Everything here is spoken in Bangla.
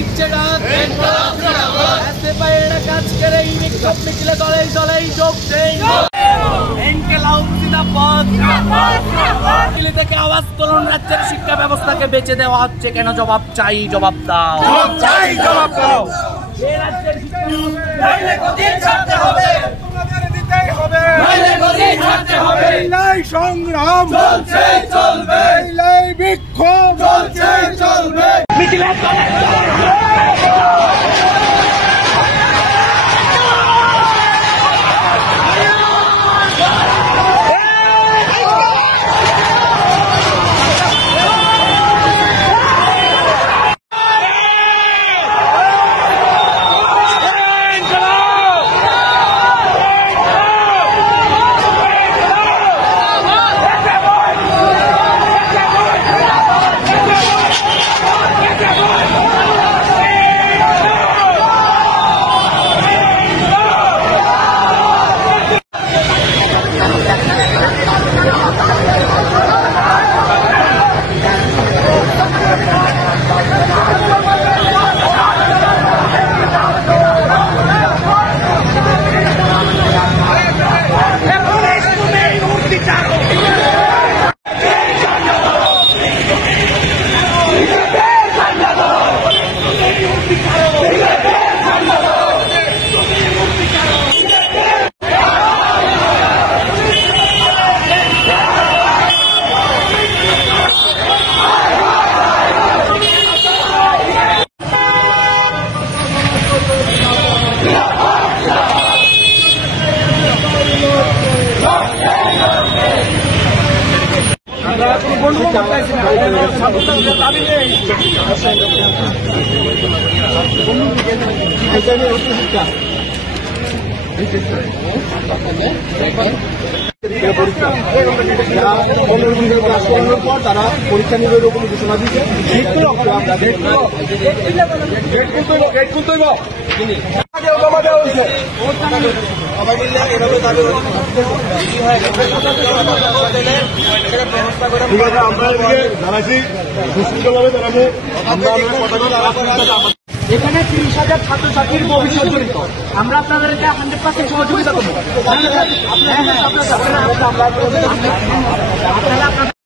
দিচ্ছে ডাক আজকের এই বিক্ষোভ মিছিলে দলেই দলেই যোগ দেই দিল্লি থেকে আওয়াজ তুলুন রাজ্যের শিক্ষা ব্যবস্থাকে বেঁচে দেওয়া হচ্ছে কেন জবাব চাই জবাব দাও এই রাজ্যের সংগ্রাম চলছে চলবে বিক্ষোভ চলছে চলবে তারা পরীক্ষা নিবে এরকম ঘোষণা দিচ্ছে এখানে 30,000 ছাত্রছাত্রীর ভবিষ্যৎ জড়িত আমরা আপনাদেরকে 100% সহযোগিতা করবো।